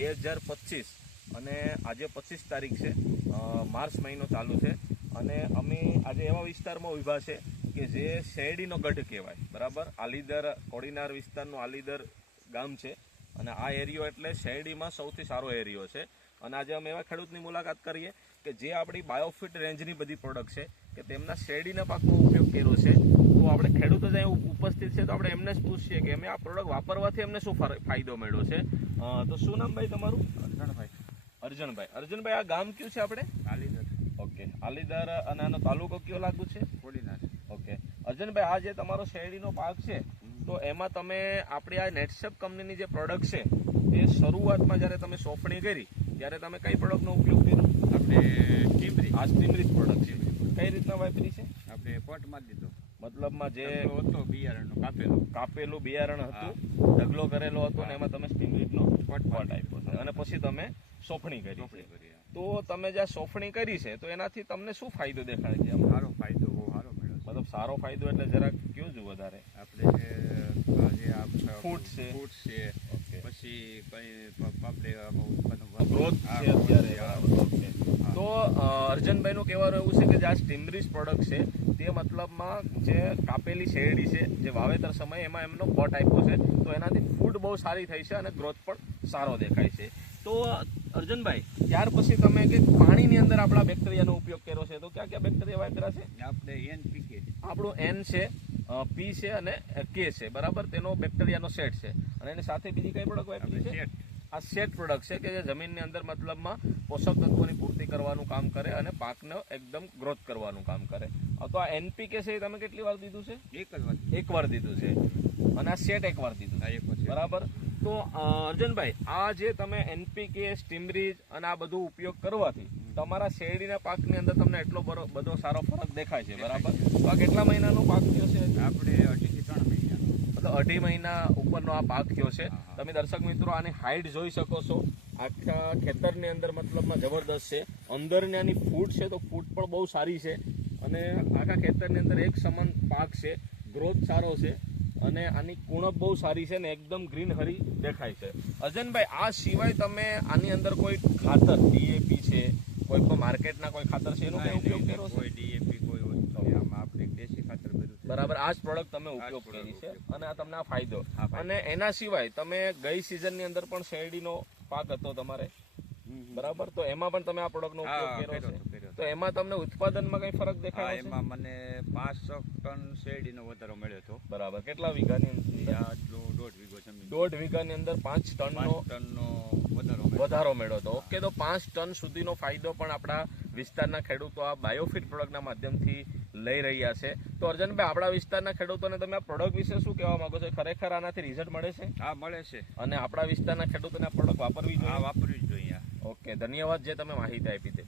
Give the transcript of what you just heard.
બે હજાર પચીસ અને આજે પચીસ તારીખ છે. માર્ચ મહિનો ચાલુ છે અને અમે આજે એવા વિસ્તારમાં ઊભા છે કે જે શેરડીનો ગઢ કહેવાય, બરાબર? આલીદર, કોડીનાર વિસ્તારનું આલીદર ગામ છે અને આ એરિયો એટલે શેરડીમાં સૌથી સારો એરિયો છે. અને આજે અમે એવા ખેડૂતની મુલાકાત કરીએ કે જે આપણી બાયોફિટ રેન્જની બધી પ્રોડક્ટ છે કે તેમના શેરડીના પાકનો ઉપયોગ કર્યો છે. તો આપણે ખેડૂતો જ અહીં ઉપસ્થિત છે તો આપણે એમને જ પૂછીએ કે અમે આ પ્રોડક્ટ વાપરવાથી એમને શું ફાયદો મળ્યો છે? તો શું નામ ભાઈ તમારું? અર્જણભાઈ. અર્જુનભાઈ અર્જુનભાઈ આ ગામ કયું છે આપણે? કાલીદર ઓકે. આલીદર અને આનો તાલુકો કયો લાગુ છે? કોડીનાર. ઓકે. અર્જુનભાઈ આ જે તમારો શેરડીનો પાક છે તો એમાં તમે આપણી આ નેટસેપ કંપનીની જે પ્રોડક્ટ છે એ શરૂઆતમાં જ્યારે તમે સોંપણી કરી ત્યારે તમે કઈ પ્રોડક્ટનો ઉપયોગ કર્યો? આપણે ટીમરી. આ સ્ટીમરીજ પ્રોડક્ટ છે. કઈ રીતના વાપરી છે? આપણે પોટમાં જ દીધો. મતલબમાં જે હતો બિયારણનો કાપેલું. કાપેલું બિયારણ હતું ઢગલો કરેલો હતો ને એમાં તમે સ્ટીમરીજનો પટ ફટફટ આપ્યો છે અને પછી તમે સોંપણી કરી તો તમે જ્યાં સોંપણી કરી છે તો એનાથી તમને શું ફાયદો દેખાય છે? આમ? સારો ફાયદો બહુ સારો મળ્યો મતલબ સારો ફાયદો એટલે જરાક કયો છું વધારે? આપણે જે જે ફૂટ છે. ફૂટ છે પછી કઈ આપણે ઉત્પન્ન ગ્રોથ છે અત્યારે. તો અર્જનભાઈનું કહેવાનું એવું છે કે જે આ સ્ટીમરીજ પ્રોડક્ટ છે તે મતલબમાં જે કાપેલી શેરડી છે જે વાવેતર સમયે એમાં એમનો પોટ આપ્યો છે તો એનાથી ફૂડ બહુ સારી થઈ છે અને ગ્રોથ પણ સારો દેખાય છે. તો અર્જુનભાઈ ત્યાર પછી તમે કે પાણીની અંદર આપણા બેક્ટેરિયાનો ઉપયોગ કર્યો છે તો ક્યાં ક્યાં બેક્ટેરિયા વાપર્યા છે? આપણે એનપીકે આપણું એન છે પી છે અને કે છે બરાબર? તેનો બેક્ટેરિયાનો સેટ છે. અને એની સાથે બીજી કઈ પ્રોડક્ટ વાપરી છે? આ સેટ પ્રોડક્ટ છે કે જે જમીનની અંદર મતલબમાં પોષક તત્વોની પૂર્તિ કરવાનું કામ કરે અને પાકને એકદમ ગ્રોથ કરવાનું કામ કરે. આ તો આ એનપીકે છે એ તમે કેટલી વાર દીધું છે? એક જ વાત એક વાર દીધું છે. અને આ સેટ એક વાર દીધું છે. બરાબર? તો અર્જુનભાઈ આ જે તમે એનપીકે સ્ટીમરીજ અને આ બધું ઉપયોગ કરવાથી તમારા શેરડીના પાકની અંદર તમને એટલો બધો સારો ફરક દેખાય છે બરાબર? તો આ કેટલા મહિનાનો પાક થયો છે? આપણે મતલબ અઢી મહિના ઉપરનો આ પાક થયો છે. તમે દર્શક મિત્રો આની હાઈટ જોઈ શકો છો. આખા ખેતરની અંદર મતલબમાં જબરદસ્ત છે. અંદરની આની ફૂટ છે તો ફૂટ પણ બહુ સારી છે. અને આખા ખેતરની અંદર એક સમાન પાક છે. ગ્રોથ સારો છે. અને આની કુણપ બહુ સારી છે ને એકદમ ગ્રીન હરી દેખાય છે. અજનભાઈ આ સિવાય તમે આની અંદર કોઈ ખાતર ડીએપી છે કોઈ પણ માર્કેટના કોઈ ખાતર છે એનો ઉપયોગ કર્યો છે કોઈ ડીએપી કોઈ વસ્તુ નહીં. આમાં આપણે દેશી ખાતર બધું છે. બરાબર આ જ પ્રોડક્ટ તમે ઉપયોગ કરી છે અને આ તમને આ ફાયદો. અને એના સિવાય તમે ગઈ સિઝનની અંદર પણ શેરડીનો પાક હતો તમારે. બરાબર? તો એમાં પણ તમે આ પ્રોડક્ટનો ઉપયોગ કર્યો છે. તો એમાં તમને ઉત્પાદનમાં કઈ ફરક દેખાય છે? એમાં મને પાંચસો ટન શેરડીનો વધારો મળ્યો હતો. બરાબર. કેટલા વીઘાની અંદર? આટલું દોઢ વીઘો જમીન દોઢ વીઘાની અંદર પાંચ ટનનો ટનનો વધારો મળ્યો. વધારો મેળવ્યો હતો. ઓકે તો પાંચ ટન સુધીનો ફાયદો પણ આપણા વિસ્તારના ખેડૂતો આ બાયોફિટ પ્રોડક્ટના માધ્યમથી લઈ રહ્યા છે. તો અર્જનભાઈ આપણા વિસ્તારના ખેડૂતોને તમે આ પ્રોડક્ટ વિશે શું કહેવા માંગો છો? ખરેખર આનાથી રિઝલ્ટ મળે છે? હા મળે છે. અને આપણા વિસ્તારના ખેડૂતોને આ પ્રોડક્ટ વાપરવી જોઈએ? વાપરવી જ જોઈએ ઓકે ધન્યવાદ જે તમે માહિતી આપી તે